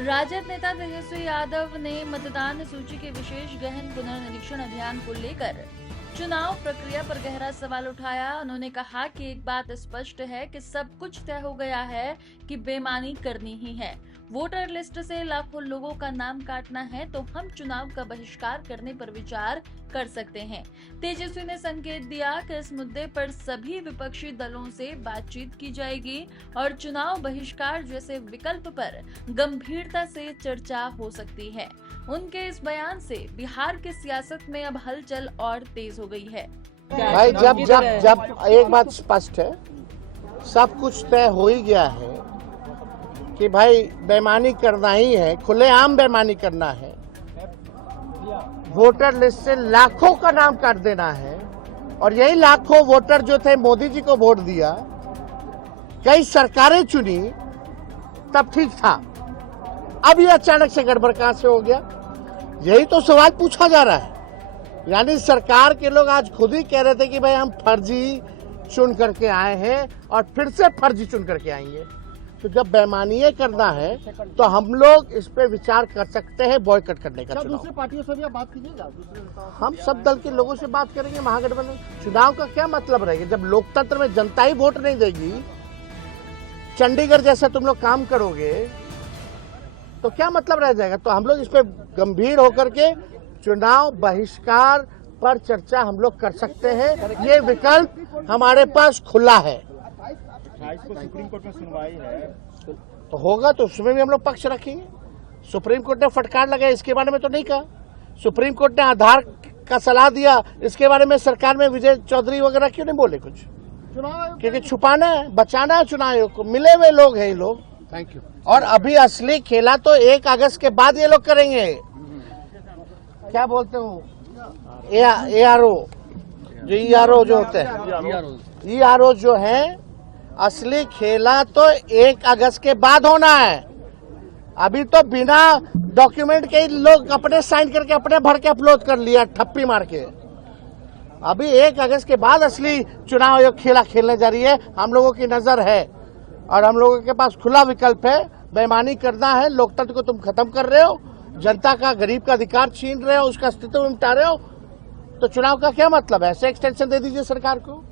राजद नेता तेजस्वी यादव ने मतदान सूची के विशेष गहन पुनर्निरीक्षण अभियान को लेकर चुनाव प्रक्रिया पर गहरा सवाल उठाया। उन्होंने कहा कि एक बात स्पष्ट है कि सब कुछ तय हो गया है कि बेईमानी करनी ही है। वोटर लिस्ट से लाखों लोगों का नाम काटना है तो हम चुनाव का बहिष्कार करने पर विचार कर सकते हैं। तेजस्वी ने संकेत दिया कि इस मुद्दे पर सभी विपक्षी दलों से बातचीत की जाएगी और चुनाव बहिष्कार जैसे विकल्प पर गंभीरता से चर्चा हो सकती है। उनके इस बयान से बिहार की सियासत में अब हलचल और तेज हो गई है। भाई जब एक बात स्पष्ट है, सब कुछ तय हो ही गया है कि भाई बेईमानी करना ही है, खुलेआम बेईमानी करना है, वोटर लिस्ट से लाखों का नाम काट देना है। और यही लाखों वोटर जो थे मोदी जी को वोट दिया, कई सरकारें चुनी, तब ठीक था। अब ये अचानक से गड़बड़ कहां से हो गया, यही तो सवाल पूछा जा रहा है। यानी सरकार के लोग आज खुद ही कह रहे थे कि भाई हम फर्जी चुन करके आए हैं और फिर से फर्जी चुन करके आएंगे। तो जब बेईमानी करना है तो हम लोग इस पे विचार कर सकते हैं बॉयकॉट करने का। दूसरी पार्टियों से भी आप बात कीजिएगा, हम सब दल के लोगों से बात करेंगे। महागठबंधन चुनाव का क्या मतलब रहेगा जब लोकतंत्र में जनता ही वोट नहीं देगी? चंडीगढ़ जैसा तुम लोग काम करोगे तो क्या मतलब रह जाएगा? तो हम लोग इस पे गंभीर होकर के चुनाव बहिष्कार पर चर्चा हम लोग कर सकते हैं। ये विकल्प हमारे पास खुला है। सुप्रीम कोर्ट में सुनवाई है तो होगा तो उसमें भी हम लोग पक्ष रखेंगे। सुप्रीम कोर्ट ने फटकार लगाया, इसके बारे में तो नहीं कहा। सुप्रीम कोर्ट ने आधार का सलाह दिया, इसके बारे में सरकार में विजय चौधरी वगैरह क्यों नहीं बोले कुछ? क्योंकि छुपाना है, बचाना है चुनाव आयोग को। मिले हुए लोग हैं ये लोग। Thank you. और अभी असली खेला तो 1 अगस्त के बाद ये लोग करेंगे। क्या बोलते हो, ARO जो ERO जो होते हैं, ERO जो है, असली खेला तो 1 अगस्त के बाद होना है। अभी तो बिना डॉक्यूमेंट के लोग अपने साइन करके अपने भर के अपलोड कर लिया, ठप्पी मार के। अभी 1 अगस्त के बाद असली चुनाव आयोग खेला खेलने जा रही है। हम लोगों की नजर है और हम लोगों के पास खुला विकल्प है। बेईमानी करना है, लोकतंत्र को तुम खत्म कर रहे हो, जनता का, गरीब का अधिकार छीन रहे हो, उसका अस्तित्व मिटा रहे हो, तो चुनाव का क्या मतलब है? ऐसे एक्सटेंशन दे दीजिए सरकार को।